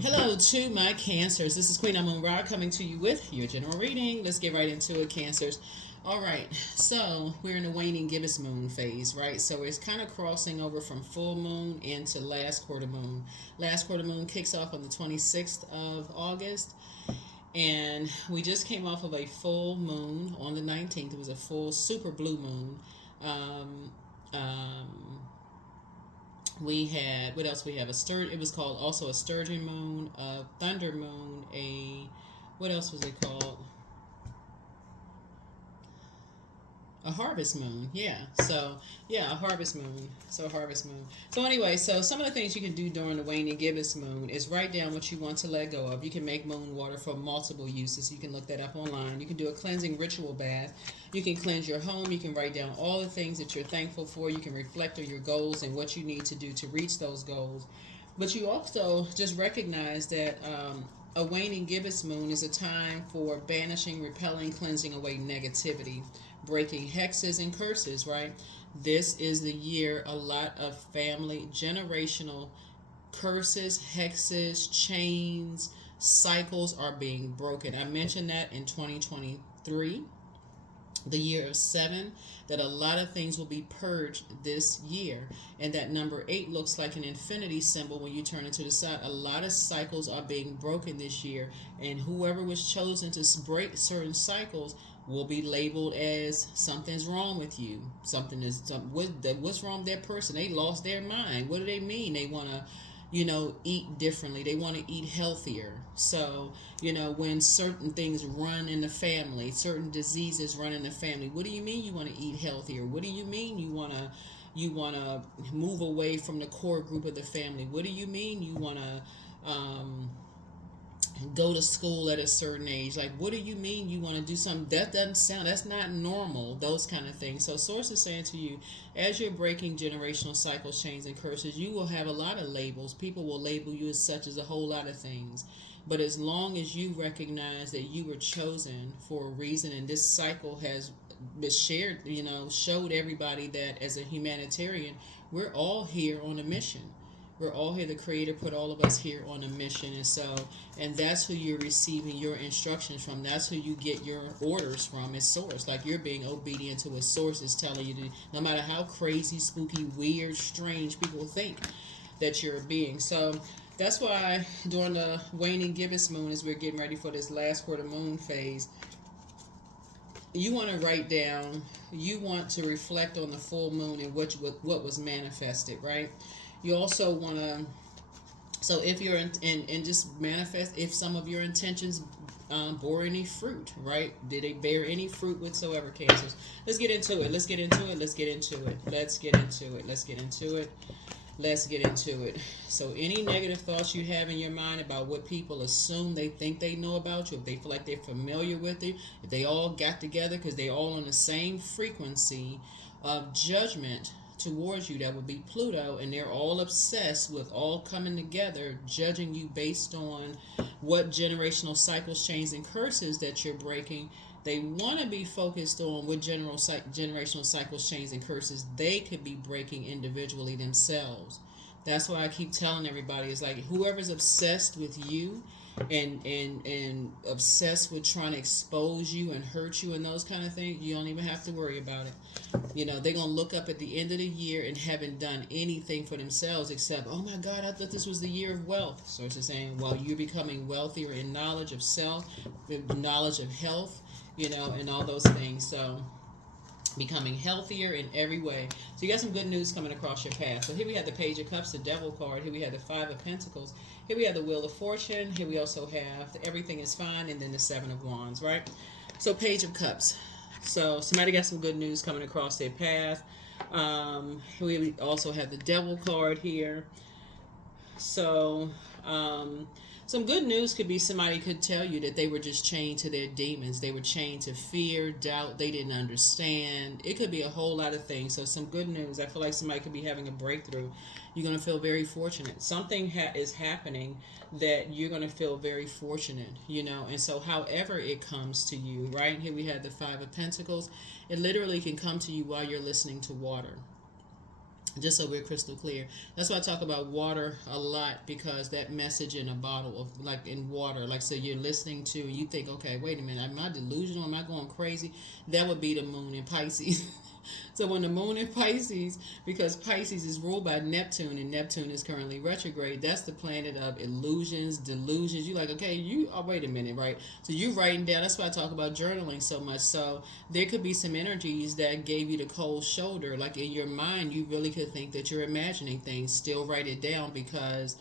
Hello to my Cancers. This is Queen Amun Ra coming to you with your general reading. Let's get right into it, Cancers. All right, so we're in the waning gibbous moon phase, right? So it's kind of crossing over from full moon into last quarter moon. Last quarter moon kicks off on the 26th of August, and we just came off of a full moon on the 19th. It was a full super blue moon. Um, um, we had what else? We have a it was called also a sturgeon moon, a thunder moon, a what else was it called? A harvest moon. Yeah, a harvest moon. So a harvest moon. So anyway, so some of the things you can do during the waning gibbous moon is write down what you want to let go of. You can make moon water for multiple uses. You can look that up online. You can do a cleansing ritual bath. You can cleanse your home. You can write down all the things that you're thankful for. You can reflect on your goals and what you need to do to reach those goals. But you also just recognize that a waning gibbous moon is a time for banishing, repelling, cleansing away negativity, breaking hexes and curses, right? This is the year a lot of family, generational curses, hexes, chains, cycles are being broken. I mentioned that in 2023, the year of seven, that a lot of things will be purged this year. And that number eight looks like an infinity symbol when you turn it to the side. A lot of cycles are being broken this year, and whoever was chosen to break certain cycles will be labeled as something's wrong with you. What's wrong with that person? They lost their mind. What do they mean? They want to eat differently. They want to eat healthier. So, when certain things run in the family, certain diseases run in the family, what do you mean you want to eat healthier? What do you mean you want to move away from the core group of the family? What do you mean you want to go to school at a certain age? Like, what do you mean you want to do something that doesn't sound, that's not normal? Those kind of things. So source is saying to you, as you're breaking generational cycles, chains, and curses, you will have a lot of labels. People will label you as such as a whole lot of things. But as long as you recognize that you were chosen for a reason, and this cycle has been shared, showed everybody that as a humanitarian, we're all here on a mission. We're all here. The Creator put all of us here on a mission, and that's who you're receiving your instructions from. That's who you get your orders from. Is Source. Like, you're being obedient to what Source is telling you to. No matter how crazy, spooky, weird, strange people think that you're being. So that's why during the waning gibbous moon, as we're getting ready for this last quarter moon phase, you want to write down. You want to reflect on the full moon and what was manifested, right? You also want to, so if you're in just manifest, if some of your intentions bore any fruit, right? Did they bear any fruit whatsoever, Cancers? Let's get into it. Let's get into it. Let's get into it. Let's get into it. Let's get into it. Let's get into it. So any negative thoughts you have in your mind about what people assume they think they know about you, if they feel like they're familiar with you, if they all got together because they all on the same frequency of judgment towards you, that would be Pluto, and they're all obsessed with all coming together, judging you based on what generational cycles, chains, and curses that you're breaking. They want to be focused on what generational cycles, chains, and curses they could be breaking individually themselves. That's why I keep telling everybody, it's like whoever's obsessed with you and obsessed with trying to expose you and hurt you and those kind of things, you don't even have to worry about it. They're going to look up at the end of the year and haven't done anything for themselves except, oh my God, I thought this was the year of wealth. So it's just saying, well, you're becoming wealthier in knowledge of self, knowledge of health, and all those things. So becoming healthier in every way. So you got some good news coming across your path. So here we have the Page of Cups, the Devil card. Here we have the Five of Pentacles. Here we have the Wheel of Fortune. Here we also have the Everything is Fine, and then the Seven of Wands, right? So Page of Cups. So somebody got some good news coming across their path. We also have the Devil card here. So some good news could be somebody could tell you that they were just chained to their demons. They were chained to fear, doubt. They didn't understand. It could be a whole lot of things. So some good news. I feel like somebody could be having a breakthrough. You're going to feel very fortunate. Something is happening that you're going to feel very fortunate, And so however it comes to you, right? Here we have the Five of Pentacles. It literally can come to you while you're listening to water. Just so we're crystal clear. That's why I talk about water a lot, because that message in a bottle of, like, in water, like, so you're listening to, you think, okay, wait a minute, am I delusional, am I going crazy? That would be the moon in Pisces. So when the moon in Pisces, because Pisces is ruled by Neptune, and Neptune is currently retrograde, that's the planet of illusions, delusions. You're like, okay, wait a minute, right? So you writing down, that's why I talk about journaling so much. So there could be some energies that gave you the cold shoulder. Like, in your mind, you really could think that you're imagining things. Still write it down, because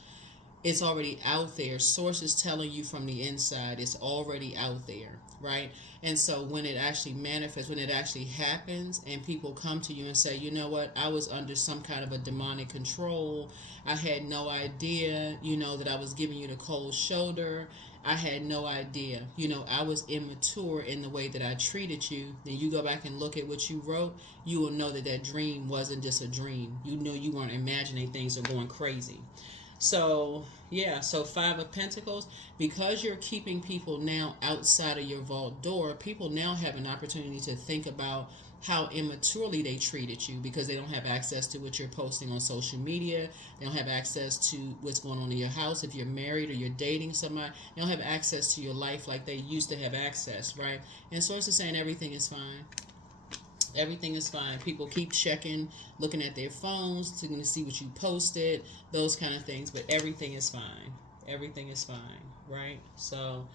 it's already out there. Source is telling you from the inside, it's already out there, right? And so when it actually manifests, when it actually happens, and people come to you and say, you know what, I was under some kind of a demonic control, I had no idea, that I was giving you the cold shoulder, I had no idea, I was immature in the way that I treated you. Then you go back and look at what you wrote, you will know that that dream wasn't just a dream. You know, you weren't imagining things or going crazy. So, yeah, so Five of Pentacles, because you're keeping people now outside of your vault door, people now have an opportunity to think about how immaturely they treated you, because they don't have access to what you're posting on social media. They don't have access to what's going on in your house. If you're married or you're dating somebody, they don't have access to your life like they used to have access, right? And Source is saying everything is fine. Everything is fine. People keep checking, looking at their phones to see what you posted, those kind of things, but everything is fine. Everything is fine, right? So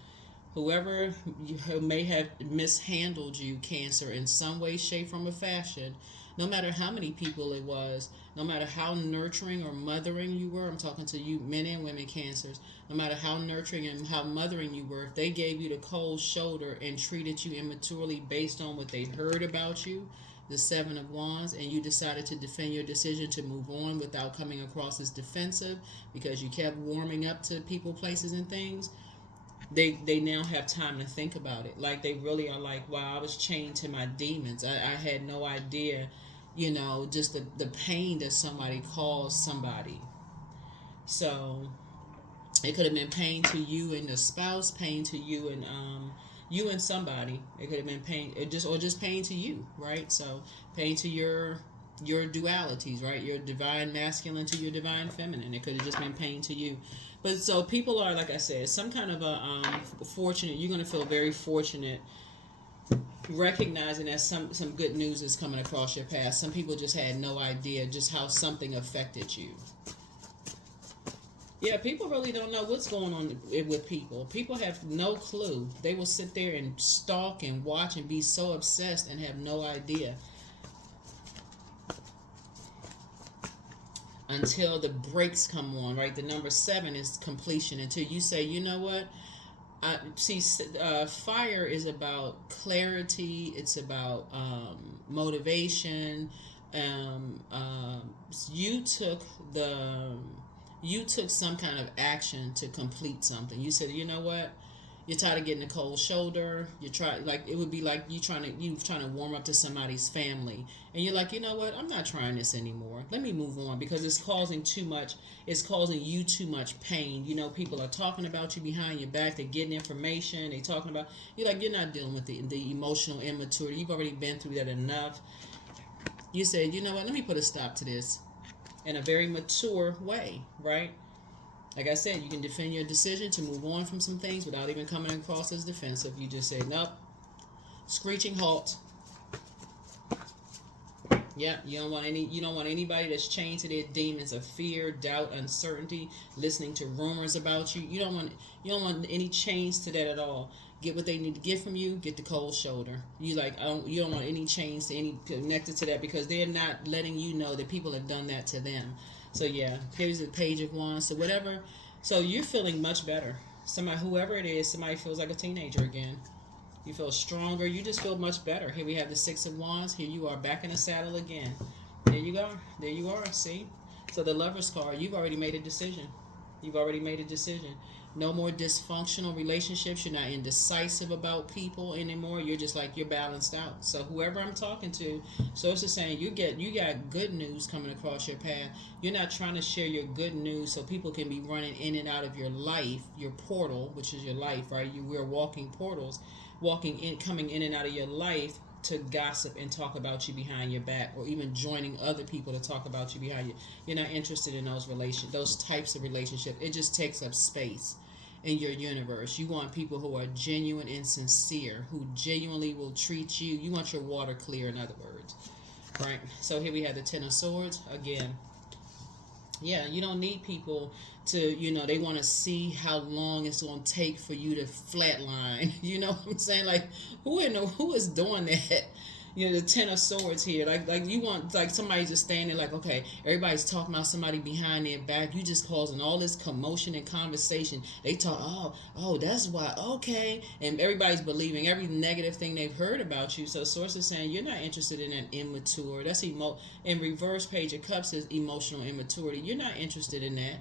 whoever you may have mishandled you, Cancer, in some way, shape, form, or fashion, no matter how many people it was, no matter how nurturing or mothering you were, I'm talking to you men and women Cancers, no matter how nurturing and how mothering you were, if they gave you the cold shoulder and treated you immaturely based on what they heard about you, the Seven of Wands, and you decided to defend your decision to move on without coming across as defensive because you kept warming up to people, places, and things, they now have time to think about it. Like, they really are like, wow, I was chained to my demons. I had no idea, just the pain that somebody caused somebody. So it could have been pain to you and the spouse, pain to you and somebody. It could have been pain, just pain to you, right? So pain to your dualities, right? Your divine masculine to your divine feminine. It could have just been pain to you. But so people are, like I said, some kind of a fortunate. You're going to feel very fortunate, recognizing that some good news is coming across your path. Some people just had no idea just how something affected you. Yeah, people really don't know what's going on with people. People have no clue. They will sit there and stalk and watch and be so obsessed and have no idea until the brakes come on, right? The number 7 is completion. Until you say, you know what? Fire is about clarity. It's about motivation. You took some kind of action to complete something. You said, you know what? You're tired of getting a cold shoulder. You try, like, it would be like you trying to warm up to somebody's family, and you're like, you know what? I'm not trying this anymore. Let me move on because it's causing too much. It's causing you too much pain. People are talking about you behind your back. They're getting information. They're talking about you're like, you're not dealing with the emotional immaturity. You've already been through that enough. You said, you know what? Let me put a stop to this in a very mature way, right? Like I said, you can defend your decision to move on from some things without even coming across as defensive. You just say, nope, screeching halt. Yeah, you don't want anybody that's chained to their demons of fear, doubt, uncertainty, listening to rumors about you. You don't want any chains to that at all. Get what they need to get from you. Get the cold shoulder. You don't want any chains to any connected to that because they're not letting you know that people have done that to them. So yeah, here's the Page of Wands. So whatever. So you're feeling much better. Whoever it is, somebody feels like a teenager again. You feel stronger. You just feel much better. Here we have the Six of Wands. Here you are back in the saddle again. There you go. There you are. See? So the Lover's card, you've already made a decision. You've already made a decision. No more dysfunctional relationships. You're not indecisive about people anymore. You're just like, you're balanced out. So whoever I'm talking to, so it's just saying you got good news coming across your path. You're not trying to share your good news so people can be running in and out of your life, your portal, which is your life, right? We're walking portals, coming in and out of your life to gossip and talk about you behind your back, or even joining other people to talk about you behind you. You're not interested in those types of relationships. It just takes up space in your universe. You want people who are genuine and sincere, who genuinely will treat you. You want your water clear, in other words, right? So here we have the Ten of Swords again. Yeah, you don't need people to, they want to see how long it's going to take for you to flatline. You know what I'm saying? Like, who is doing that? The Ten of Swords here. Like you want, like, somebody just standing like, okay, everybody's talking about somebody behind their back. You just causing all this commotion and conversation. They talk, oh, that's why, okay. And everybody's believing every negative thing they've heard about you. So Source is saying you're not interested in an immature. That's in reverse Page of Cups is emotional immaturity. You're not interested in that.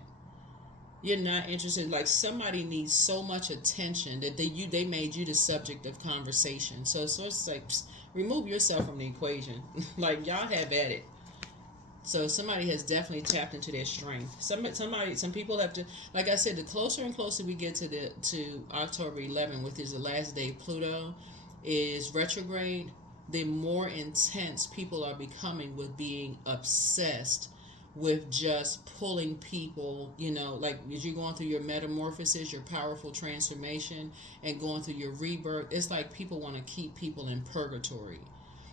You're not interested. Like, somebody needs so much attention that they made you the subject of conversation. So Source is like, remove yourself from the equation. Like, y'all have at it. So somebody has definitely tapped into their strength. Some people have to, like I said, the closer and closer we get to October 11th, which is the last day Pluto is retrograde, the more intense people are becoming with being obsessed with just pulling people, like as you're going through your metamorphosis, your powerful transformation, and going through your rebirth. It's like people want to keep people in purgatory.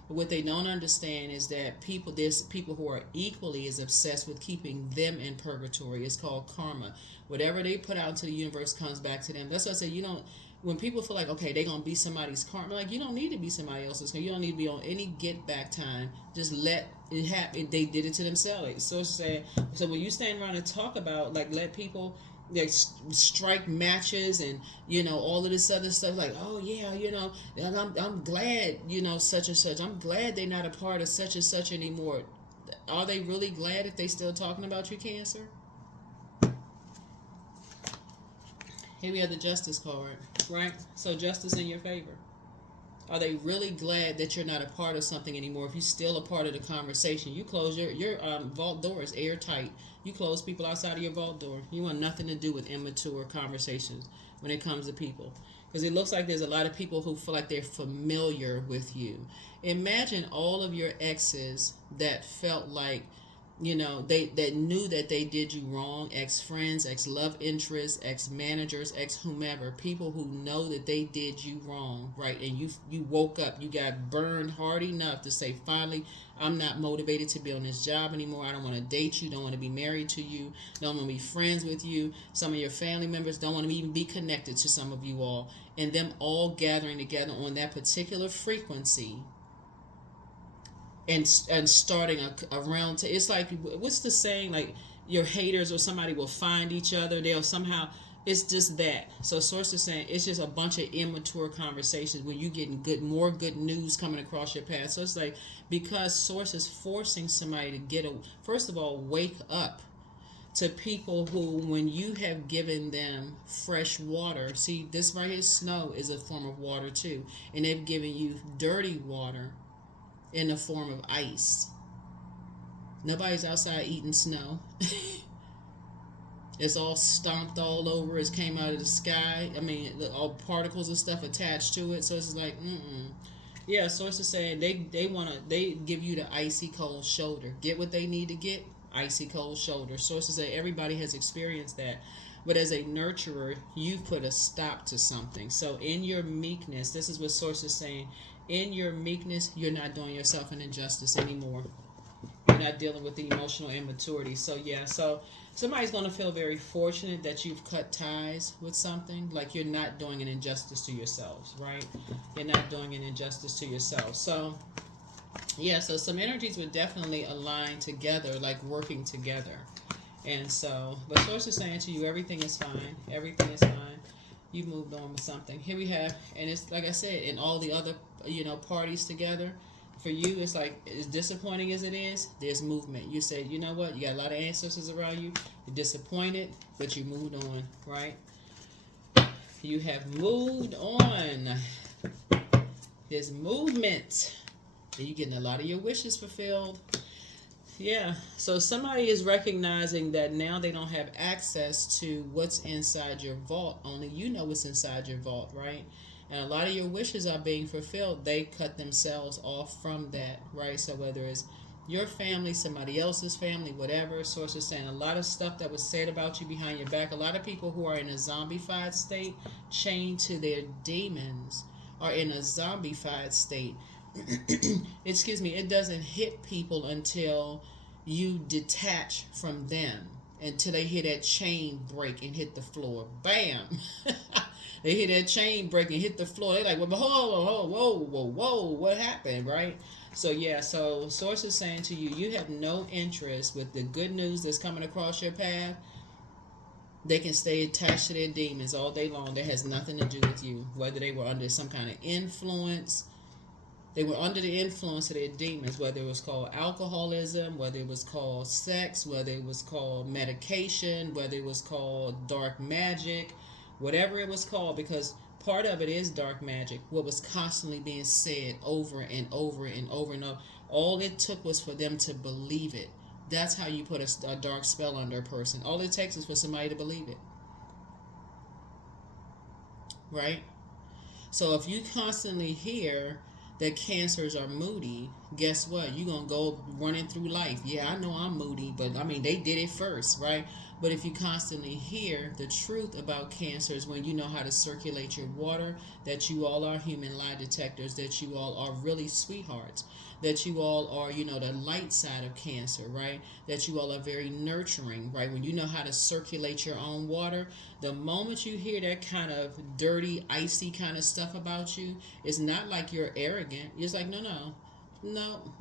But what they don't understand is that there's people who are equally as obsessed with keeping them in purgatory. It's called karma. Whatever they put out into the universe comes back to them. That's why I say, when people feel like, okay, they're going to be somebody's karma, like, you don't need to be somebody else's karma. You don't need to be on any get back time. Just let it happen. They did it to themselves. So when you stand around and talk about, like, let people, like, strike matches and, all of this other stuff, like, oh yeah, I'm glad, such and such. I'm glad they're not a part of such and such anymore. Are they really glad if they still talking about you, Cancer? Here we have the Justice card, right? So justice in your favor. Are they really glad that you're not a part of something anymore? If you're still a part of the conversation, you close your vault door is airtight. You close people outside of your vault door. You want nothing to do with immature conversations when it comes to people. Because it looks like there's a lot of people who feel like they're familiar with you. Imagine all of your exes that felt like, they that knew that they did you wrong, ex-friends, ex-love interests, ex-managers, ex-whomever, people who know that they did you wrong, right? And you woke up, you got burned hard enough to say, finally, I'm not motivated to be on this job anymore. I don't want to date you, don't want to be married to you, don't want to be friends with you. Some of your family members don't want to even be connected to some of you all. And them all gathering together on that particular frequency and starting a round. It's like, what's the saying? Like, your haters or somebody will find each other. They'll somehow. It's just that. So Source is saying it's just a bunch of immature conversations when you getting more good news coming across your path. So it's like, because Source is forcing somebody to first of all, wake up to people who, when you have given them fresh water, see, this right here, snow is a form of water too, and they've given you dirty water in the form of ice. Nobody's outside eating snow. It's all stomped all over. It came out of the sky. I mean, all particles and stuff attached to it. So it's like, yeah. Source is saying they give you the icy cold shoulder. Get what they need to get. Icy cold shoulder. Sources say everybody has experienced that. But as a nurturer, you've put a stop to something. So in your meekness, this is what Source is saying. In your meekness, you're not doing yourself an injustice anymore. You're not dealing with the emotional immaturity. So yeah, so somebody's going to feel very fortunate that you've cut ties with something. Like, you're not doing an injustice to yourselves, right? You're not doing an injustice to yourself. So yeah, so some energies would definitely align together, like working together. And so, but Source is saying to you, everything is fine. Everything is fine. You moved on with something. Here we have, and it's like I said, and all the other, parties together. For you, it's like, as disappointing as it is, there's movement. You said, you know what, you got a lot of ancestors around you. You're disappointed, but you moved on, right? You have moved on. There's movement. And you're getting a lot of your wishes fulfilled. Yeah, so somebody is recognizing that now they don't have access to what's inside your vault. Only you know what's inside your vault, right? and a lot of your wishes are being fulfilled, they cut themselves off from that, right? So whether it's your family, somebody else's family, whatever, source is saying a lot of stuff that was said about you behind your back. A lot of people who are in a zombified state, chained to their demons, are in a zombified state. Excuse me, it doesn't hit people until you detach from them, until they hear that chain break and hit the floor. Bam! They hear that chain break and hit the floor. They're like, whoa, whoa, whoa, whoa, whoa, what happened, right? So yeah, so source is saying to you, you have no interest with the good news that's coming across your path. They can stay attached to their demons all day long. That has nothing to do with you. Whether they were under some kind of influence, they were under the influence of their demons, whether it was called alcoholism, whether it was called sex, whether it was called medication, whether it was called dark magic, whatever it was called, because part of it is dark magic, what was constantly being said over and over and over and over. All it took was for them to believe it. That's how you put a dark spell under a person. All it takes is for somebody to believe it. Right? So if you constantly hear that cancers are moody, guess what? You're going to go running through life. Yeah, I know I'm moody, but I mean, they did it first, right? But if you constantly hear the truth about cancers, when you know how to circulate your water, that you all are human lie detectors, that you all are really sweethearts, that you all are, the light side of cancer, right? That you all are very nurturing, right? When you know how to circulate your own water, the moment you hear that kind of dirty, icy kind of stuff about you, it's not like you're arrogant. It's like, no,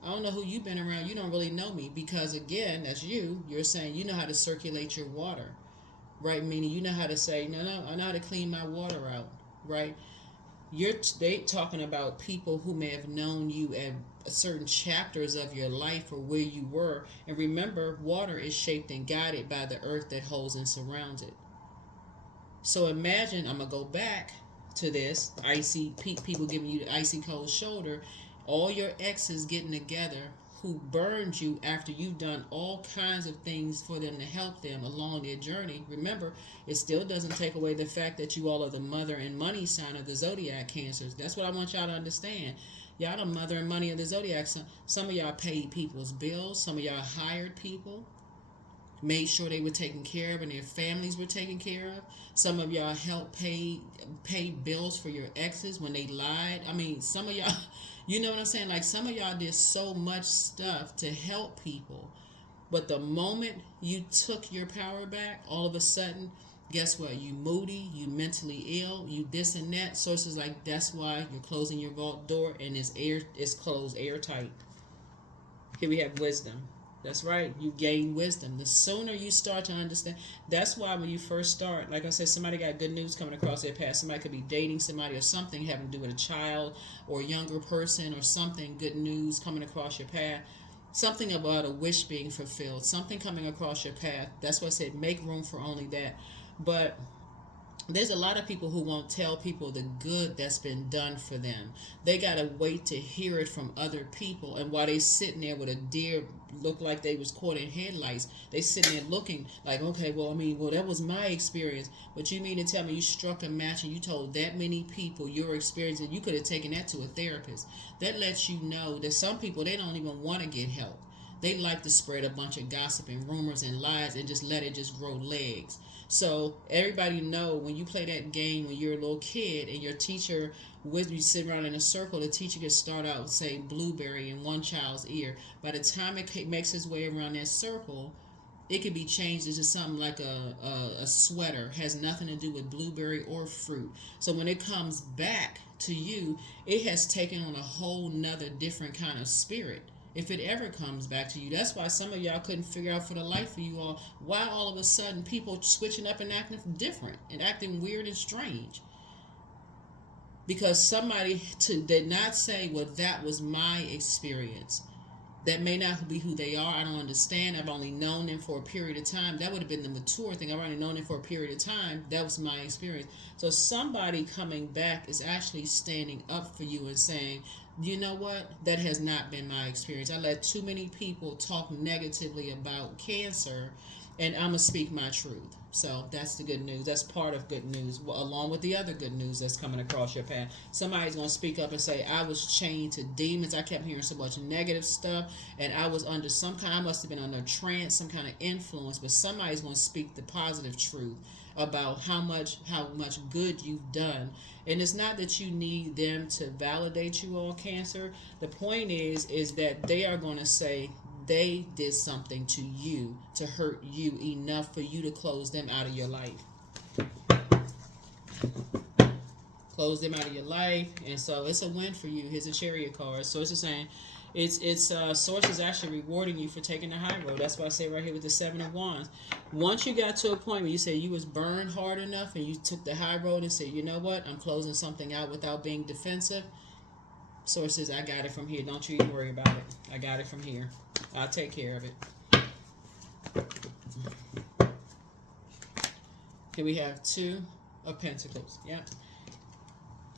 I don't know who you've been around. You don't really know me, because again, that's you. You're saying you know how to circulate your water, right? Meaning you know how to say, no, I know how to clean my water out, right? They talking about people who may have known you at certain chapters of your life or where you were. And remember, water is shaped and guided by the earth that holds and surrounds it. So imagine, I'm going to go back to this, icy people giving you the icy cold shoulder, all your exes getting together who burned you after you've done all kinds of things for them to help them along their journey. Remember, it still doesn't take away the fact that you all are the mother and money sign of the zodiac cancers. That's what I want y'all to understand. Y'all the mother and money of the zodiac sign. Some of y'all paid people's bills. Some of y'all hired people, made sure they were taken care of and their families were taken care of. Some of y'all helped pay bills for your exes when they lied. I mean, some of y'all, you know what I'm saying? Like, some of y'all did so much stuff to help people. But the moment you took your power back, all of a sudden, guess what? You moody, you mentally ill, you this and that. Sources like, that's why you're closing your vault door and it's closed airtight. Here we have wisdom. That's right. You gain wisdom. The sooner you start to understand. That's why when you first start, like I said, somebody got good news coming across their path. Somebody could be dating somebody or something having to do with a child or a younger person or something. Good news coming across your path. Something about a wish being fulfilled. Something coming across your path. That's why I said make room for only that. But there's a lot of people who won't tell people the good that's been done for them. They got to wait to hear it from other people. And while they sitting there with a deer look like they was caught in headlights, they sitting there looking like, okay, well, that was my experience. But you mean to tell me you struck a match and you told that many people your experience, and you could have taken that to a therapist? That lets you know that some people, they don't even want to get help. They like to spread a bunch of gossip and rumors and lies and just let it just grow legs. So everybody know when you play that game when you're a little kid and your teacher, with you sit around in a circle, the teacher can start out saying blueberry in one child's ear. By the time it makes its way around that circle, it could be changed into something like a sweater. Has nothing to do with blueberry or fruit. So when it comes back to you, it has taken on a whole nother different kind of spirit. If it ever comes back to you. That's why some of y'all couldn't figure out for the life of you all why all of a sudden people switching up and acting different and acting weird and strange. Because somebody did not say, well, that was my experience. That may not be who they are. I don't understand. I've only known them for a period of time. That would have been the mature thing. I've only known them for a period of time. That was my experience. So somebody coming back is actually standing up for you and saying, you know what? That has not been my experience. I let too many people talk negatively about cancer and I'm gonna speak my truth. So that's the good news. That's part of good news, along with the other good news that's coming across your path. Somebody's gonna speak up and say, "I was chained to demons. I kept hearing so much negative stuff, and I was under some kind. I must have been under a trance, some kind of influence." But somebody's gonna speak the positive truth about how much good you've done. And it's not that you need them to validate you, all Cancer. The point is that they are going to say they did something to you to hurt you enough for you to close them out of your life. Close them out of your life, and so it's a win for you. Here's a Chariot card. So it's just saying, it's Source is actually rewarding you for taking the high road. That's why I say right here with the Seven of Wands. Once you got to a point where you say you was burned hard enough, and you took the high road and said, you know what, I'm closing something out without being defensive. Source says, I got it from here. Don't you even worry about it. I got it from here. I'll take care of it. Here we have Two of Pentacles. Yeah.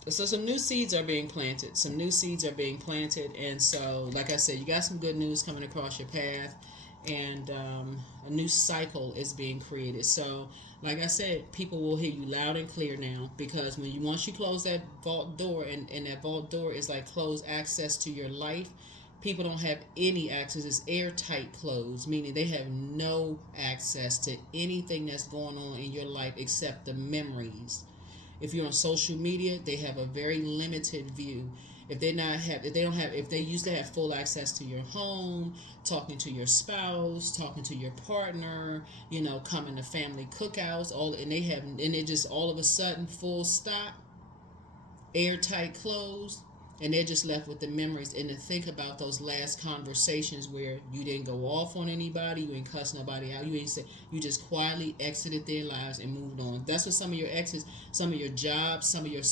So some new seeds are being planted. Some new seeds are being planted. And so, like I said, you got some good news coming across your path. And a new cycle is being created. So, like I said, people will hear you loud and clear now. Because once you close that vault door, and that vault door is like closed access to your life, people don't have any access. It's airtight closed, meaning they have no access to anything that's going on in your life except the memories. If you're on social media, they have a very limited view. If they used to have full access to your home, talking to your spouse, talking to your partner, coming to family cookouts, and it just all of a sudden full stop, airtight closed, and they're just left with the memories. And to think about those last conversations where you didn't go off on anybody, you ain't cuss nobody out, you just quietly exited their lives and moved on. That's what some of your exes, some of your jobs, some of your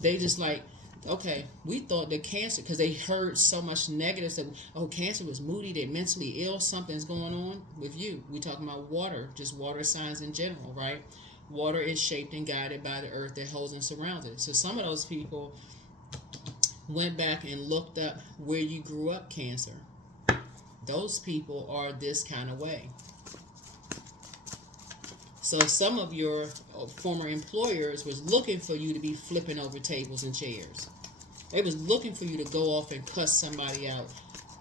they just like, okay, we thought that Cancer, because they heard so much negative stuff. Oh, Cancer was moody, they're mentally ill, something's going on with you. We talking about water, just water signs in general, right? Water is shaped and guided by the earth that holds and surrounds it. So some of those people went back and looked up where you grew up, Cancer. Those people are this kind of way. So some of your former employers was looking for you to be flipping over tables and chairs. They was looking for you to go off and cuss somebody out.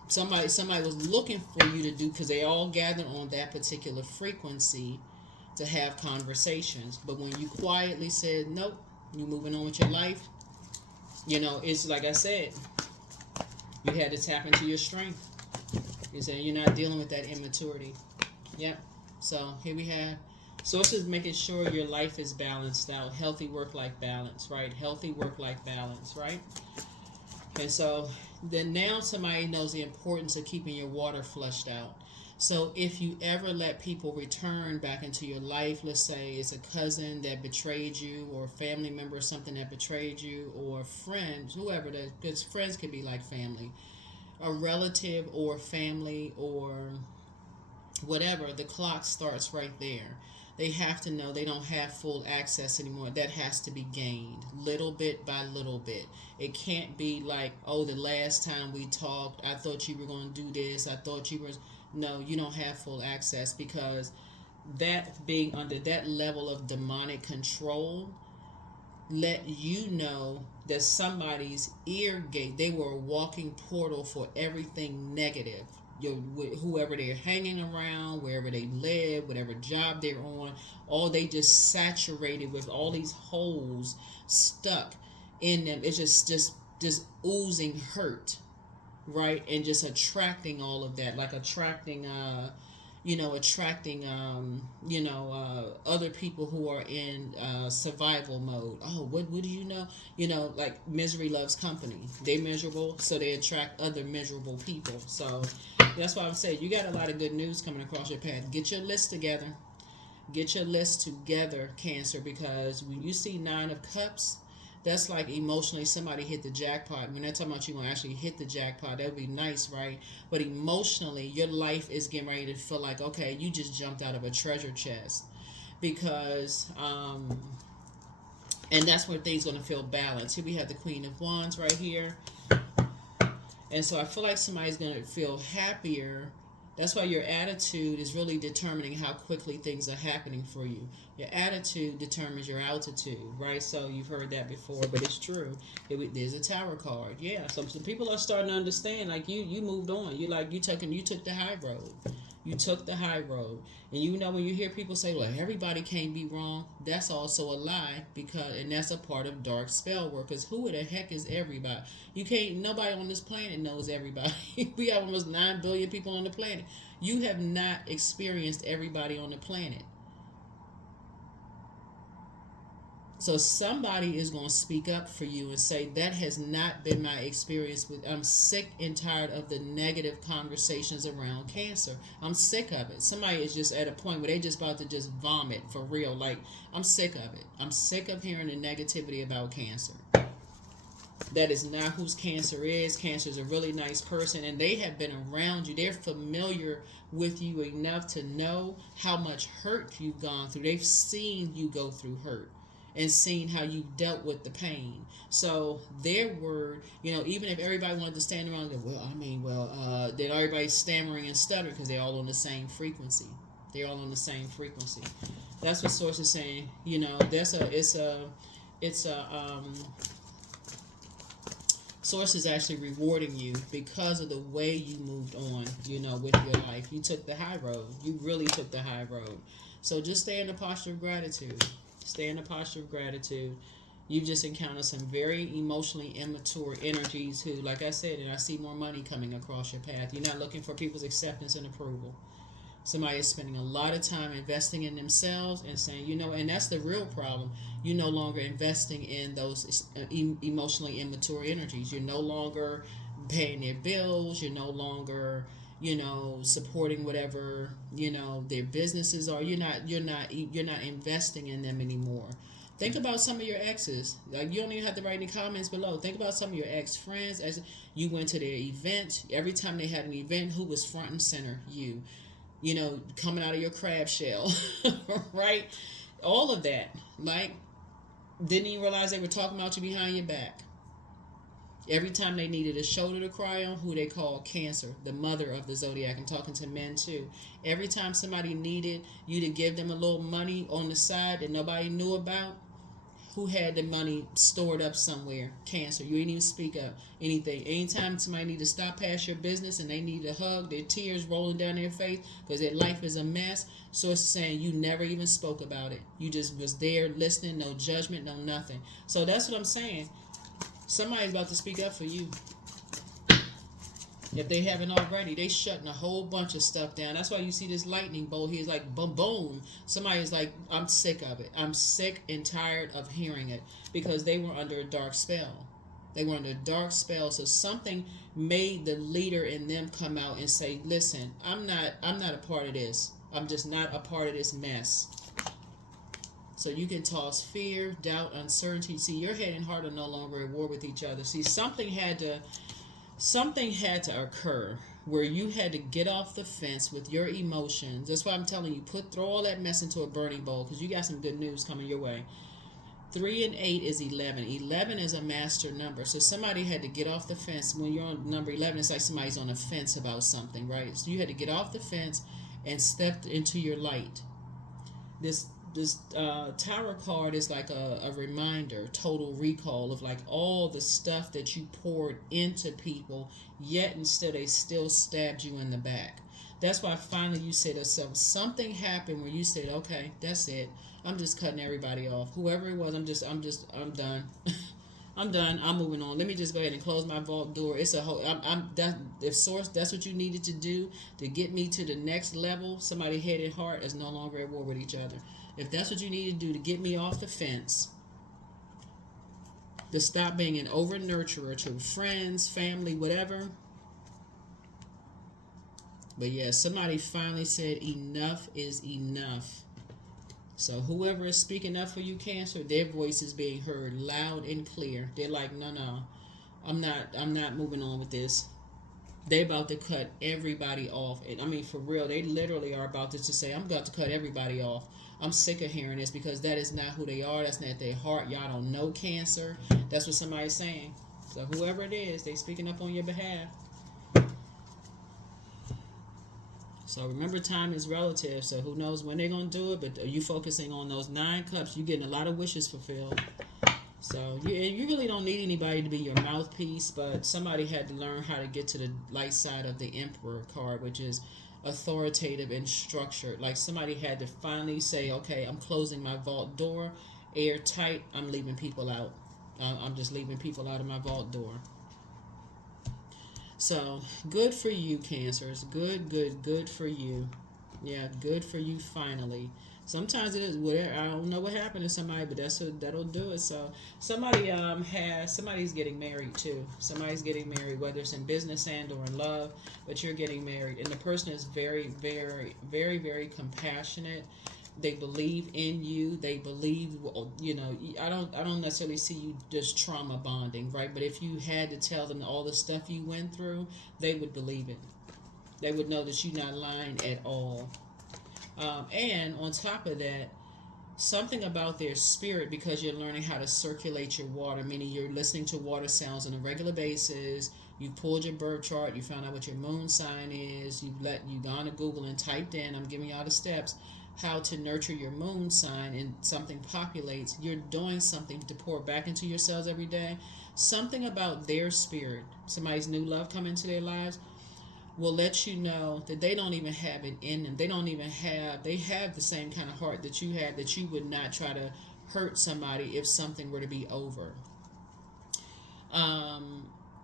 Somebody was looking for you to do, because they all gathered on that particular frequency to have conversations. But when you quietly said, nope, you moving on with your life, it's like I said, you had to tap into your strength. You said you're not dealing with that immaturity. Yep. So here we have Sources making sure your life is balanced out. Healthy work-life balance, right? Healthy work-life balance, right? And so then now somebody knows the importance of keeping your water flushed out. So if you ever let people return back into your life, let's say it's a cousin that betrayed you, or a family member or something that betrayed you, or friends, whoever that, because friends can be like family, a relative or family or whatever, the clock starts right there. They have to know they don't have full access anymore. That has to be gained little bit by little bit. It can't be like, oh, the last time we talked, I thought you were going to do this. I thought you were. No, you don't have full access, because that being under that level of demonic control let you know that somebody's ear gate, they were a walking portal for everything negative. Whoever they're hanging around, wherever they live, whatever job they're on, all they just saturated with all these holes stuck in them. It's just oozing hurt, right? And just attracting all of that, like attracting other people who are in survival mode. Oh, what do you know? Like misery loves company. They miserable, so they attract other miserable people. So that's why I'm saying you got a lot of good news coming across your path. Get your list together. Get your list together, Cancer, because when you see 9 of Cups, that's like emotionally somebody hit the jackpot. When they're talking about you going to actually hit the jackpot, that would be nice, right? But emotionally, your life is getting ready to feel like, okay, you just jumped out of a treasure chest. Because, and that's where things going to feel balanced. Here we have the Queen of Wands right here. And so I feel like somebody's going to feel happier That's why your attitude is really determining how quickly things are happening for you. Your attitude determines your altitude, right? So you've heard that before, but it's true. There's a tower card, yeah. Some people are starting to understand. Like you moved on. You took the high road. You took the high road, and you know when you hear people say, "Well, everybody can't be wrong," that's also a lie and that's a part of dark spell work. Because who the heck is everybody? You can't. Nobody on this planet knows everybody. We have almost 9 billion people on the planet. You have not experienced everybody on the planet. So somebody is going to speak up for you and say that has not been my experience with. I'm sick and tired of the negative conversations around cancer. I'm sick of it. Somebody is just at a point where they just about to just vomit for real. Like, I'm sick of it. I'm sick of hearing the negativity about cancer. That is not whose cancer is. Cancer is a really nice person, and they have been around you. They're familiar with you enough to know how much hurt you've gone through. They've seen you go through hurt and seen how you've dealt with the pain. So their word, even if everybody wanted to stand around and go, then everybody's stammering and stuttering because they're all on the same frequency. They're all on the same frequency. That's what Source is saying. Source is actually rewarding you because of the way you moved on, with your life. You took the high road. You really took the high road. So just stay in the posture of gratitude. Stay in the posture of gratitude. You've just encountered some very emotionally immature energies who, like I said, and I see more money coming across your path. You're not looking for people's acceptance and approval. Somebody is spending a lot of time investing in themselves and saying, and that's the real problem. You're no longer investing in those emotionally immature energies. You're no longer paying their bills. You're no longer, supporting whatever, their businesses are. You're not investing in them anymore. Think about some of your exes. Like, you don't even have to write any comments below. Think about some of your ex-friends as you went to their event. Every time they had an event, who was front and center? You. Coming out of your crab shell, right? All of that. Like, didn't even realize they were talking about you behind your back. Every time they needed a shoulder to cry on, who they call Cancer, the mother of the Zodiac. I'm talking to men too. Every time somebody needed you to give them a little money on the side that nobody knew about, who had the money stored up somewhere? Cancer. You ain't even speak up anything. Anytime somebody need to stop past your business and they need a hug, their tears rolling down their face because their life is a mess, so it's saying you never even spoke about it. You just was there listening, no judgment, no nothing. So that's what I'm saying. Somebody's about to speak up for you. If they haven't already, they shutting a whole bunch of stuff down. That's why you see this lightning bolt here. It's like boom, boom. Somebody's like, I'm sick of it. I'm sick and tired of hearing it because they were under a dark spell. They were under a dark spell. So something made the leader in them come out and say, listen, I'm not a part of this. I'm just not a part of this mess. So you can toss fear, doubt, uncertainty. See, your head and heart are no longer at war with each other. See, something had to occur where you had to get off the fence with your emotions. That's why I'm telling you, throw all that mess into a burning bowl because you got some good news coming your way. 3 and 8 is 11. 11 is a master number. So somebody had to get off the fence. When you're on number 11, it's like somebody's on a fence about something, right? So you had to get off the fence and step into your light. This tarot card is like a reminder, total recall of like all the stuff that you poured into people, yet and still they still stabbed you in the back. That's why finally you said to yourself, something happened where you said, okay, that's it. I'm just cutting everybody off. Whoever it was, I'm done. I'm done. I'm moving on. Let me just go ahead and close my vault door. It's a whole. If Source, that's what you needed to do to get me to the next level. Somebody head and heart is no longer at war with each other. If that's what you need to do to get me off the fence, to stop being an over nurturer to friends, family, whatever. But yeah, somebody finally said enough is enough. So whoever is speaking up for you, Cancer, their voice is being heard loud and clear. They're like, no, I'm not moving on with this. They about to cut everybody off. And I mean, for real, they literally are about to just say, I'm about to cut everybody off. I'm sick of hearing this because that is not who they are. That's not their heart. Y'all don't know Cancer. That's what somebody's saying. So whoever it is, they speaking up on your behalf. So remember, time is relative. So who knows when they're gonna do it? But are you focusing on those 9 cups? You're getting a lot of wishes fulfilled. So you really don't need anybody to be your mouthpiece, but somebody had to learn how to get to the light side of the Emperor card, which is authoritative and structured. Like somebody had to finally say, okay, I'm closing my vault door, airtight. I'm leaving people out. I'm just leaving people out of my vault door. So good for you, Cancers. Good for you. Yeah, good for you. Finally. Sometimes it is whatever. I don't know what happened to somebody, but that'll do it. So somebody's getting married too. Somebody's getting married, whether it's in business and or in love, but you're getting married, and the person is very compassionate. They believe in you. They believe, I don't necessarily see you just trauma bonding, right? But if you had to tell them all the stuff you went through, they would believe it. They would know that you're not lying at all. And on top of that, something about their spirit, because you're learning how to circulate your water, meaning you're listening to water sounds on a regular basis. You've pulled your birth chart. You found out what your moon sign is. You've gone to Google and typed in. I'm giving you all the steps how to nurture your moon sign, and something populates. You're doing something to pour back into your cells every day. Something about their spirit, somebody's new love come into their lives, will let you know that they don't even have it in them. They have the same kind of heart that you have, that you would not try to hurt somebody if something were to be over.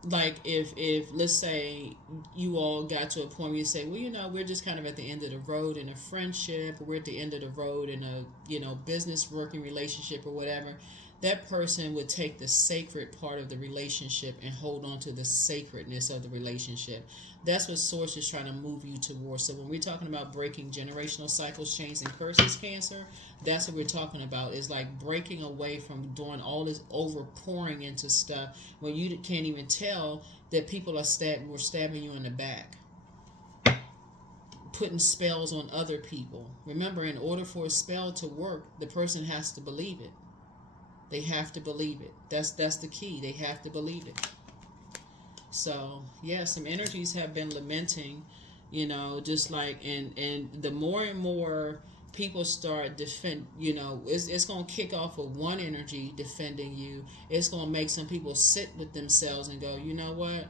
Like if let's say you all got to a point where you say, well, we're just kind of at the end of the road in a friendship, or we're at the end of the road in a business working relationship or whatever, that person would take the sacred part of the relationship and hold on to the sacredness of the relationship. That's what Source is trying to move you towards. So when we're talking about breaking generational cycles, chains, and curses, Cancer, that's what we're talking about. Is like breaking away from doing all this over pouring into stuff when you can't even tell that people were stabbing you in the back, putting spells on other people. Remember, in order for a spell to work, the person has to believe it. They have to believe it. That's the key. They have to believe it. So yeah, some energies have been lamenting, just like and the more and more people start it's gonna kick off with one energy defending you. It's gonna make some people sit with themselves and go, you know what?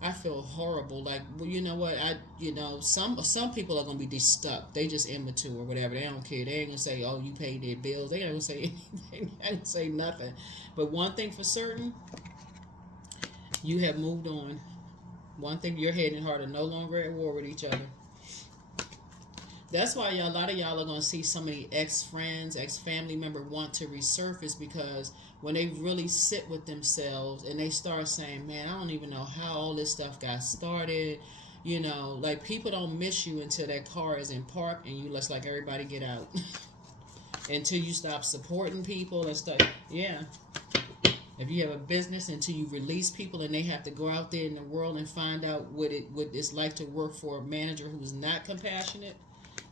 I feel horrible. Like, well, you know what? Some people are gonna be stuck. They just immature or whatever. They don't care. They ain't gonna say, "Oh, you paid their bills." They ain't gonna say anything. They ain't gonna say nothing. But one thing for certain, you have moved on. One thing, your head and heart are no longer at war with each other. That's why a lot of y'all are gonna see so many ex-friends, ex-family member want to resurface, because when they really sit with themselves and they start saying, man, I don't even know how all this stuff got started. Like people don't miss you until that car is in park and you just like, everybody get out. Until you stop supporting people and stuff. Yeah. If you have a business, until you release people and they have to go out there in the world and find out what it's like to work for a manager who's not compassionate.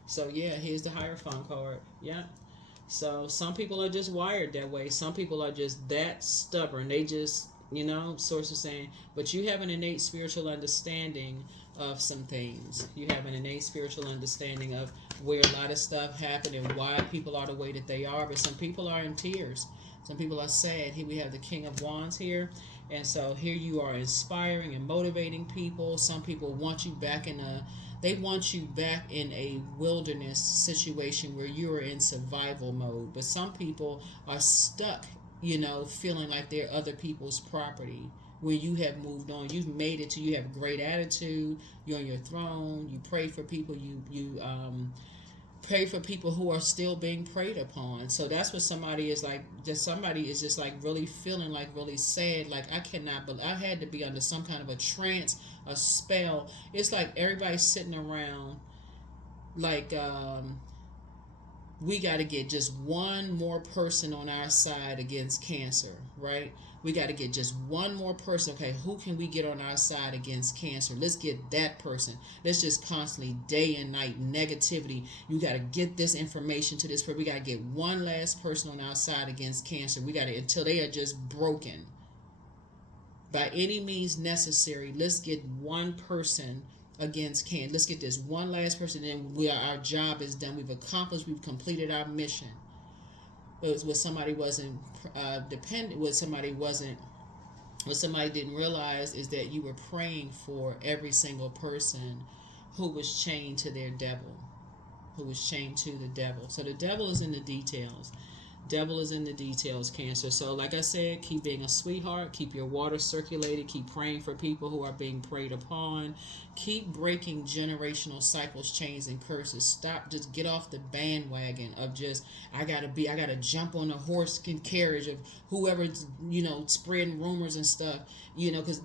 So yeah, here's the Hierophant card. Yeah. So some people are just wired that way. Some people are just that stubborn. They just, Source is saying, but you have an innate spiritual understanding of some things. You have an innate spiritual understanding of where a lot of stuff happened and why people are the way that they are. But some people are in tears. Some people are sad. Here we have the King of Wands here. And so here you are inspiring and motivating people. Some people want you back they want you back in a wilderness situation where you are in survival mode. But some people are stuck, feeling like they're other people's property. When you have moved on, you've made it to, you have great attitude, you're on your throne, you pray for people, you pray for people who are still being preyed upon. So that's what somebody is like. Somebody is just like really feeling like really sad. Like I cannot believe I had to be under some kind of a trance, a spell. It's like everybody's sitting around like we got to get just one more person on our side against Cancer, right? We got to get just one more person. Okay, who can we get on our side against Cancer? Let's get that person. Let's just constantly, day and night, negativity. You got to get this information to this person. We got to get one last person on our side against Cancer. We got to, until they are just broken. By any means necessary, let's get one person against cancer. Let's get this one last person, then our job is done. We've accomplished. We've completed our mission. It was what somebody wasn't dependent. What somebody didn't realize is that you were praying for every single person who was chained to their devil, who was chained to the devil. So the devil is in the details. Devil is in the details, Cancer. So like I said, keep being a sweetheart. Keep your water circulated. Keep praying for people who are being preyed upon. Keep breaking generational cycles, chains, and curses. Stop. Just get off the bandwagon of just, I gotta jump on the horse and carriage of whoever's, spreading rumors and stuff,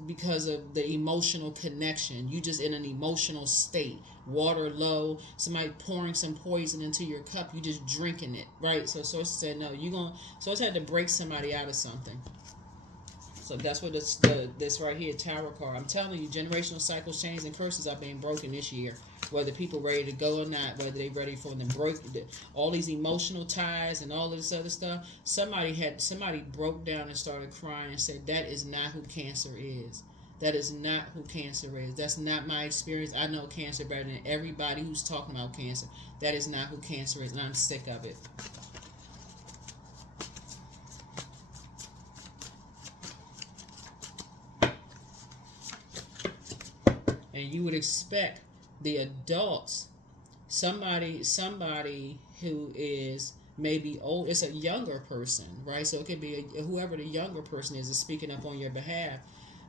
because of the emotional connection. You just in an emotional state. Water low, somebody pouring some poison into your cup, you just drinking it, right? So Source said, no, Source had to break somebody out of something. So that's what this right here, Tower card. I'm telling you, generational cycles, chains, and curses are being broken this year. Whether people ready to go or not, whether they ready for them break all these emotional ties and all of this other stuff. Somebody broke down and started crying and said, that is not who Cancer is. That is not who Cancer is. That's not my experience. I know Cancer better than everybody who's talking about Cancer. That is not who Cancer is, and I'm sick of it. And you would expect the adults, somebody who is maybe old, it's a younger person, right? So it could be whoever the younger person is speaking up on your behalf.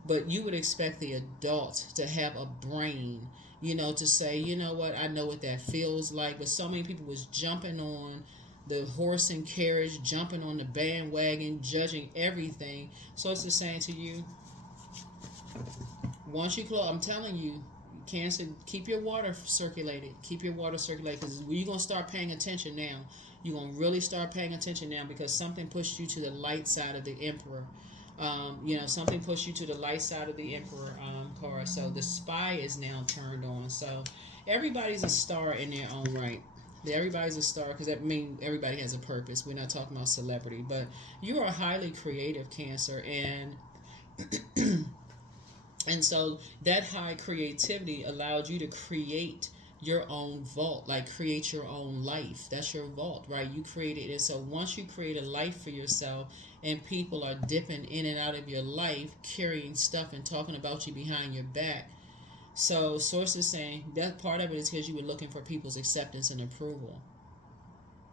But you would expect the adults to have a brain, to say, you know what, I know what that feels like. But so many people was jumping on the horse and carriage, jumping on the bandwagon, judging everything. So it's the same to you. Once you close, I'm telling you, Cancer, keep your water circulated. Keep your water circulated, because you're going to start paying attention now. You're going to really start paying attention now, because something pushed you to the light side of the Emperor. Something pushed you to the light side of the Emperor card. So the spy is now turned on. So everybody's a star in their own right. Everybody's a star, because that means everybody has a purpose. We're not talking about celebrity, but you are highly creative, Cancer, and and so that high creativity allowed you to create your own vault, like create your own life. That's your vault, right? You created it. So once you create a life for yourself, and people are dipping in and out of your life, carrying stuff and talking about you behind your back. So Source is saying that part of it is because you were looking for people's acceptance and approval.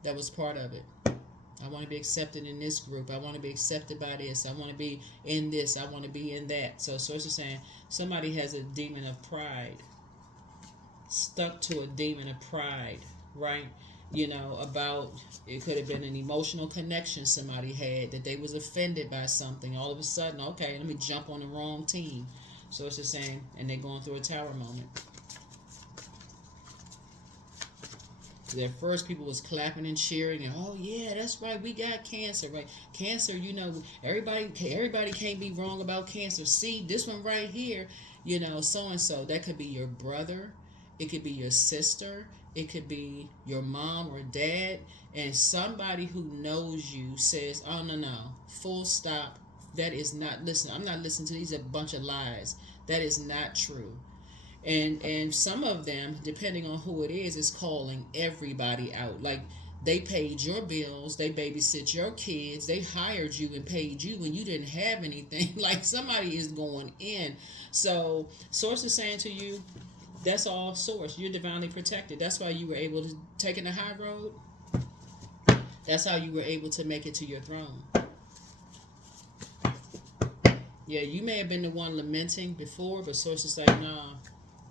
That was part of it. I want to be accepted in this group. I want to be accepted by this. I want to be in this. I want to be in that. So Source is saying somebody has a demon of pride, stuck to a demon of pride, right? About, it could have been an emotional connection somebody had, that they was offended by something. All of a sudden, okay, let me jump on the wrong team. So it's just saying, and they're going through a tower moment. At first, people was clapping and cheering, and oh yeah, that's right, we got Cancer, right? Cancer, everybody can't be wrong about Cancer. See this one right here, so and so. That could be your brother, it could be your sister, it could be your mom or dad, and somebody who knows you says, oh no, full stop. That is not, listen, I'm not listening to these, a bunch of lies. That is not true. And some of them, depending on who it is calling everybody out. Like, they paid your bills, they babysit your kids, they hired you and paid you when you didn't have anything. Like, somebody is going in. So Source is saying to you, that's all Source. You're divinely protected. That's why you were able to take in the high road. That's how you were able to make it to your throne. Yeah, you may have been the one lamenting before, but Source is like, nah.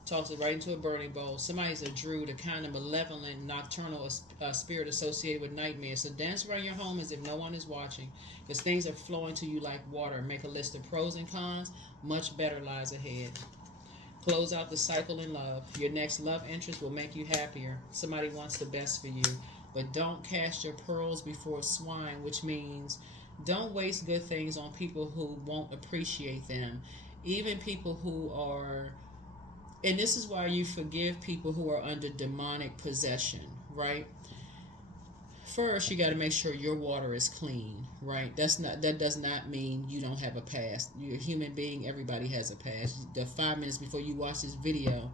Toss it right into a burning bowl. Somebody's a druid, a kind of malevolent, nocturnal spirit associated with nightmares. So dance around your home as if no one is watching, because things are flowing to you like water. Make a list of pros and cons. Much better lies ahead. Close out the cycle in love. Your next love interest will make you happier. Somebody wants the best for you. But don't cast your pearls before swine, which means don't waste good things on people who won't appreciate them. Even people who are... And this is why you forgive people who are under demonic possession, right? First, you got to make sure your water is clean, right? That does not mean you don't have a past. You're a human being. Everybody has a past. The 5 minutes before you watch this video,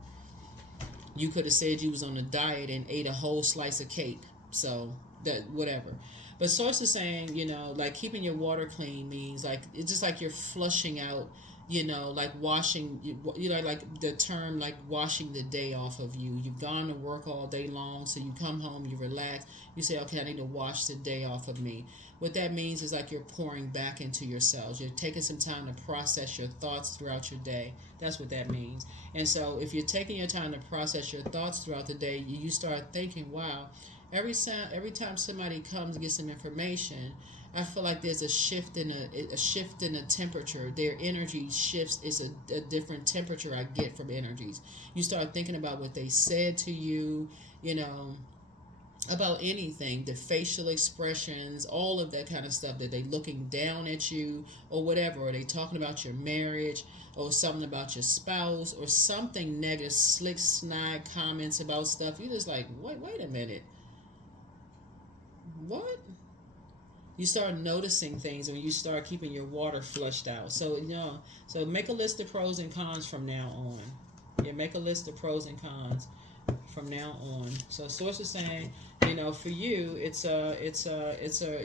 You could have said you was on a diet and ate a whole slice of cake. So that whatever. But source is saying, like keeping your water clean means like it's just like you're flushing out, like washing, like the term like washing the day off of you. You've gone to work all day long, so you come home, you relax, you say, okay, I need to wash the day off of me. What that means is like you're pouring back into yourselves. You're taking some time to process your thoughts throughout your day. That's what that means. And so if you're taking your time to process your thoughts throughout the day, you start thinking, wow, every time somebody comes and gets some information, I feel like there's a shift in a temperature. Their energy shifts. It's a different temperature I get from energies. You start thinking about what they said to you, you know, about anything, the facial expressions, all of that kind of stuff, that they looking down at you or whatever, or they talking about your marriage or something about your spouse or something negative, slick snide comments about stuff. You just like, wait a minute, what? You start noticing things when you start keeping your water flushed out. So so make a list of pros and cons from now on. Yeah, make a list of pros and cons from now on. So source is saying, for you, it's a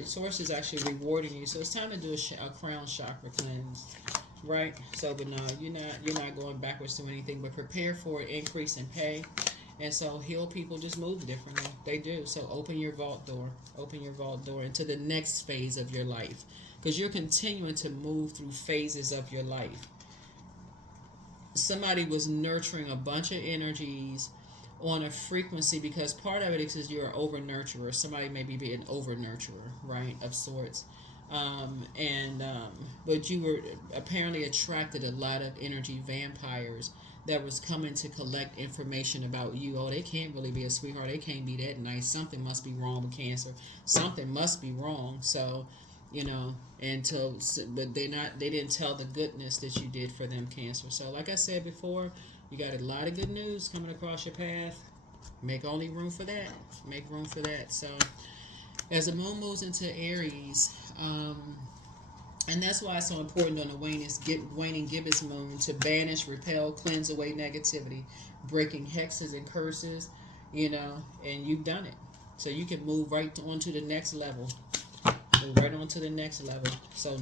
source is actually rewarding you. So it's time to do a crown chakra cleanse, right? So, but no, you're not going backwards to anything, but prepare for an increase in pay. And so heal people just move differently. They do. So open your vault door. Open your vault door into the next phase of your life. Because you're continuing to move through phases of your life. Somebody was nurturing a bunch of energies on a frequency, because part of it is because you're an over nurturer. Somebody may be an over nurturer, right, of sorts. But you were apparently attracted a lot of energy vampires that was coming to collect information about you. Oh, they can't really be a sweetheart. They can't be that nice. Something must be wrong with Cancer. Something must be wrong. So, but they didn't tell the goodness that you did for them, Cancer. So, like I said before, you got a lot of good news coming across your path. Make only room for that. Make room for that. So, as the moon moves into Aries, and that's why it's so important on the waning gibbous moon to banish, repel, cleanse away negativity, breaking hexes and curses, and you've done it. So you can move right on to the next level. Move right on to the next level. So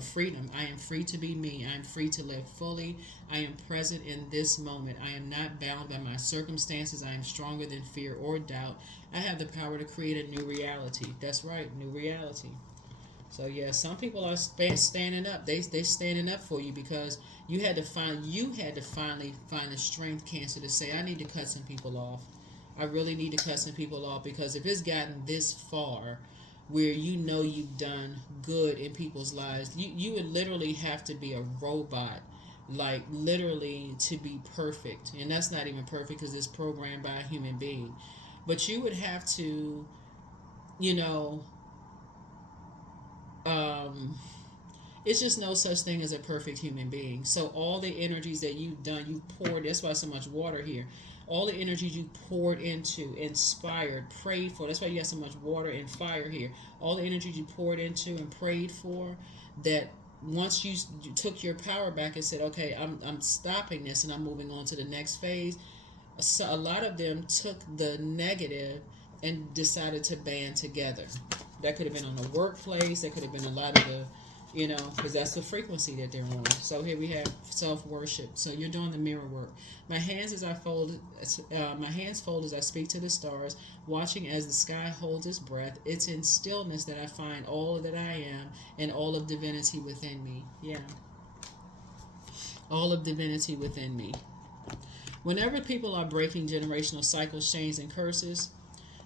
freedom. I am free to be me. I am free to live fully. I am present in this moment. I am not bound by my circumstances. I am stronger than fear or doubt. I have the power to create a new reality. That's right, new reality. So yeah, some people are standing up. They standing up for you because you had to finally find the strength, Cancer, to say, I need to cut some people off. I really need to cut some people off, because if it's gotten this far where you've done good in people's lives, you would literally have to be a robot, like literally to be perfect. And that's not even perfect because it's programmed by a human being. But you would have to, it's just no such thing as a perfect human being. So all the energies that you've done, you poured. That's why so much water here. All the energies you poured into, inspired, prayed for. That's why you have so much water and fire here. All the energies you poured into and prayed for, that once you took your power back and said, okay, I'm stopping this and I'm moving on to the next phase. So a lot of them took the negative and decided to band together. That could have been on the workplace. That could have been a lot of the, because that's the frequency that they're on. So here we have self-worship. So you're doing the mirror work. My hands fold as I speak to the stars, watching as the sky holds its breath. It's in stillness that I find all that I am and all of divinity within me. Yeah. All of divinity within me. Whenever people are breaking generational cycles, chains, and curses,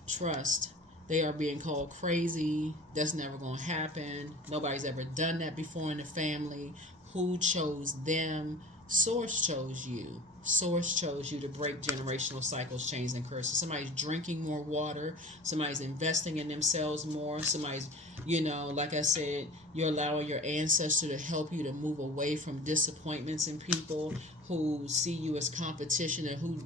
trust. They are being called crazy. That's never going to happen. Nobody's ever done that before in the family. Who chose them? Source chose you. Source chose you to break generational cycles, chains, and curses. Somebody's drinking more water. Somebody's investing in themselves more. Somebody's, like I said, you're allowing your ancestor to help you to move away from disappointments in people who see you as competition and who,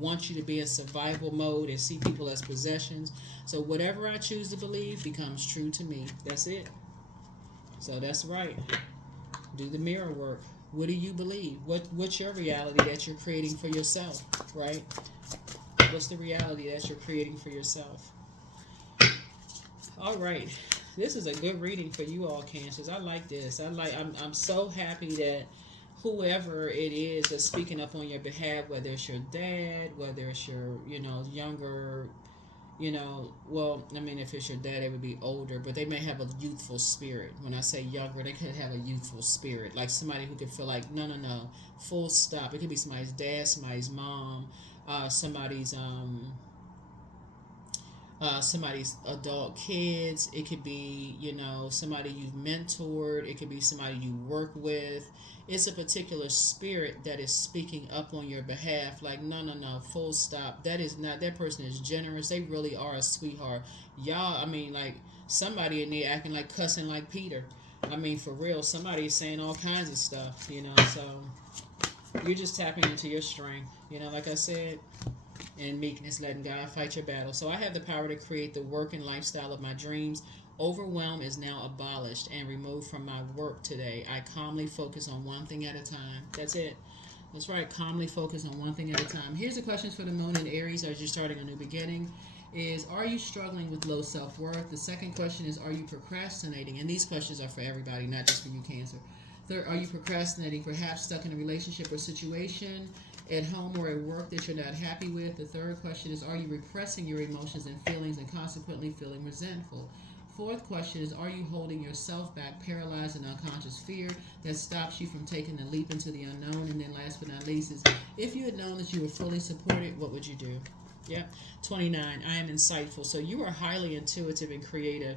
want you to be in survival mode and see people as possessions. So whatever I choose to believe becomes true to me. That's it. So that's right. Do the mirror work. What do you believe? What's your reality that you're creating for yourself, right? What's the reality that you're creating for yourself? All right. This is a good reading for you all, Cancers. I like this. I'm so happy that whoever it is that's speaking up on your behalf, whether it's your dad, whether it's your, younger, well, I mean, if it's your dad, it would be older, but they may have a youthful spirit. When I say younger, they could have a youthful spirit, like somebody who could feel like, no, no, no, full stop. It could be somebody's dad, somebody's mom, somebody's adult kids. It could be, somebody you've mentored. It could be somebody you work with. It's a particular spirit that is speaking up on your behalf. Like, no, no, no, full stop. That is not, that person is generous. They really are a sweetheart. Y'all, I mean, like, somebody in there acting like cussing like Peter. I mean, for real, somebody's saying all kinds of stuff, so you're just tapping into your strength. Like I said, and meekness, letting God fight your battle. So I have the power to create the work and lifestyle of my dreams. Overwhelm is now abolished and removed from my work today. I calmly focus on one thing at a time. That's it. That's right. Calmly focus on one thing at a time. Here's the questions for the moon in Aries as you're starting a new beginning. Are you struggling with low self-worth? The second question is, are you procrastinating? And these questions are for everybody, not just for you, Cancer. Third, are you procrastinating, perhaps stuck in a relationship or situation at home or at work that you're not happy with? The third question is, are you repressing your emotions and feelings and consequently feeling resentful? Fourth question is, are you holding yourself back, paralyzed in unconscious fear that stops you from taking the leap into the unknown? And then last but not least is, if you had known that you were fully supported, what would you do? Yep. 29, I am insightful. So you are highly intuitive and creative.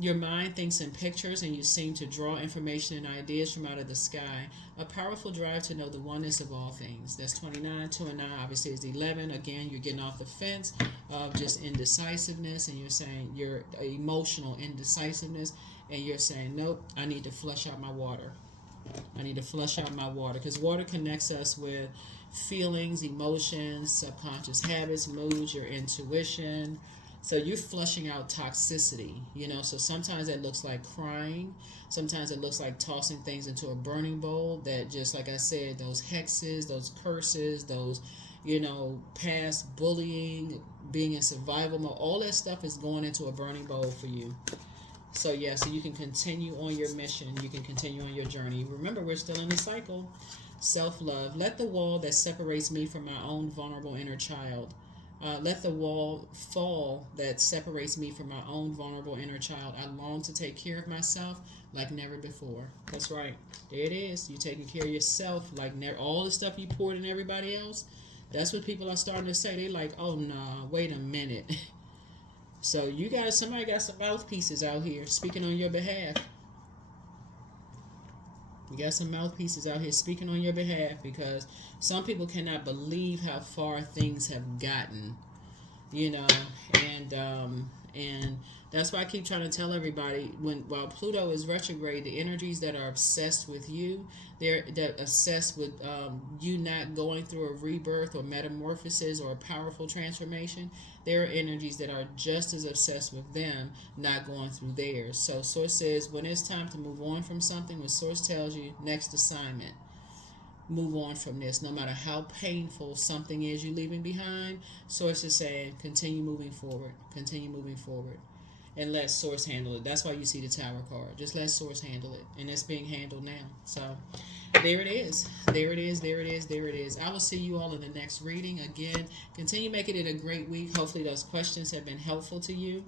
Your mind thinks in pictures and you seem to draw information and ideas from out of the sky. A powerful drive to know the oneness of all things. That's 29. 2 and 9 obviously is 11. Again, you're getting off the fence of just indecisiveness, and you're saying your emotional indecisiveness, and you're saying, nope, I need to flush out my water. I need to flush out my water, because water connects us with feelings, emotions, subconscious habits, moods, your intuition. So you're flushing out toxicity, So sometimes it looks like crying. Sometimes it looks like tossing things into a burning bowl that, just like I said, those hexes, those curses, those, past bullying, being in survival mode, all that stuff is going into a burning bowl for you. So yeah, so you can continue on your mission. You can continue on your journey. Remember, we're still in the cycle. Self-love. Let the wall that separates me from my own vulnerable inner child. Let the wall fall that separates me from my own vulnerable inner child. I long to take care of myself like never before. That's right. There it is. You're taking care of yourself like never. All the stuff you poured in everybody else, that's what people are starting to say. They're like, oh, nah, wait a minute. So somebody got some mouthpieces out here speaking on your behalf. You got some mouthpieces out here speaking on your behalf, because some people cannot believe how far things have gotten, and that's why I keep trying to tell everybody, while Pluto is retrograde, the energies that are obsessed with you, they're obsessed with you not going through a rebirth or metamorphosis or a powerful transformation. There are energies that are just as obsessed with them not going through theirs. So Source says, when it's time to move on from something, when Source tells you next assignment, move on from this, no matter how painful something is you're leaving behind. Source is saying, continue moving forward, and let Source handle it. That's why you see the Tower card. Just let Source handle it, and it's being handled now. So there it is. I will see you all in the next reading. Again, continue making it a great week. Hopefully those questions have been helpful to you.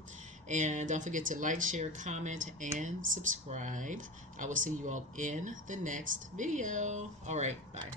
And don't forget to like, share, comment, and subscribe. I will see you all in the next video. All right, bye.